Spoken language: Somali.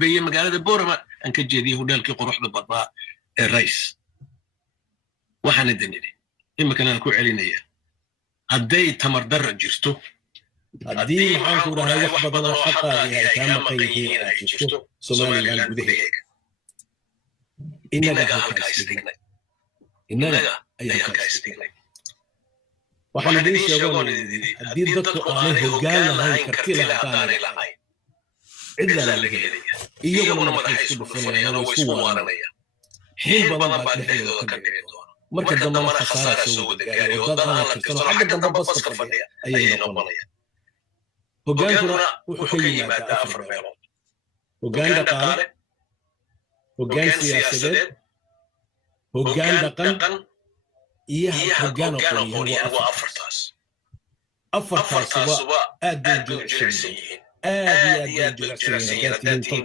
dambeeyay magaalada Boorama aan ka jeediyay hudheelkii quruxda badnaa ee Rays waxaan idinidhi imikana ku celinaya hadday tamar darro jirto haddii maxaan ku dhahay wax badan oo xaqaadi ay ka maqan yihiin ay jirto Soomaaliland gudaheeda inaga halkaas dhignay inaga ayaa halkaas dhignay waxaan idin sheegnay haddii dadku aanay hoggaan lahayn karti lahayn cidla laga helaya iyaguna madaxa isku dhufanayaan oo isku waaranaya xiin badan baa dhexdooda ka dhici doona marka dambana khasaara soo wada gaari oo dad aan la tirsan xagga dambe baska fadhiya ayay noqonayaan hoggaankuna wuxuu ka yimaadaa afar meelood hoggaan dhaqaale hoggaan siyaasadeed hoggaan dhaqan iyo hoggaan aqoonyahan waa afartaas waa aad bay jilicsan yihiin aad iyo aad bay jilicsan yihiin